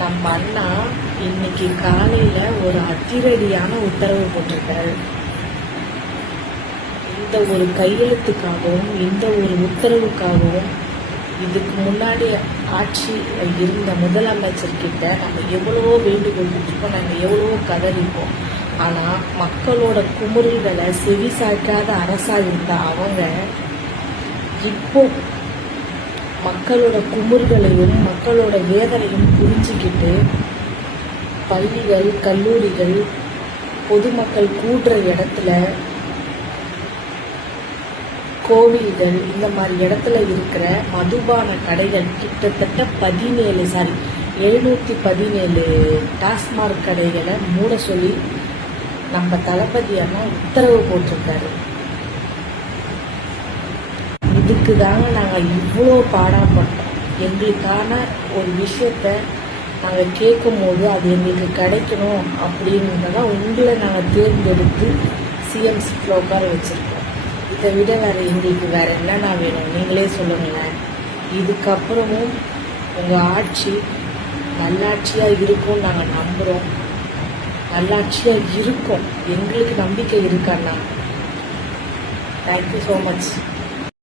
நம்ம அண்ணா இன்னைக்கு காலையில ஒரு அதிரடியான உத்தரவு போட்டிருக்காரு. இந்த ஒரு கையெழுத்துக்காகவும் இந்த ஒரு உத்தரவுக்காகவும் இதுக்கு முன்னாடி ஆட்சி இருந்த முதலமைச்சர்கிட்ட நம்ம எவ்வளவோ வேண்டுகோள் விட்டுருப்போம், நம்ம எவ்வளவோ கதறிப்போம். ஆனால் மக்களோட குமுறல்களை செவி சாய்க்காத அரசா இருந்த அவங்க இப்போ மக்களோட குமுறுகளையும் மக்களோட வேதனையும் புரிஞ்சுக்கிட்டு பள்ளிகள், கல்லூரிகள், பொதுமக்கள் கூடுற இடத்துல, கோவில்கள், இந்த மாதிரி இடத்துல இருக்கிற மதுபான கடைகள் கிட்டத்தட்ட 717 டாஸ்மாக் கடைகளை மூட சொல்லி நம்ம தளபதியான உத்தரவு போட்டிருக்காரு. இதுக்கு தாங்க நாங்கள் இவ்வளோ பாடாப்பட்டோம். எங்களுக்கான ஒரு விஷயத்த நாங்கள் கேட்கும் போது அது எங்களுக்கு கிடைக்கணும் அப்படின்றதான் உங்களை நாங்கள் தேர்ந்தெடுத்து சிஎம் சீட்டில் உட்கார வச்சுருக்கோம். இதை விட எங்களுக்கு வேறு என்னென்ன வேணும் நீங்களே சொல்லுங்களேன். இதுக்கப்புறமும் உங்கள் ஆட்சி நல்லாட்சியாக இருக்கும்னு நாங்கள் நம்புகிறோம். நல்லாட்சியாக இருக்கும், எங்களுக்கு நம்பிக்கை இருக்காண்ணா. Thank you so much.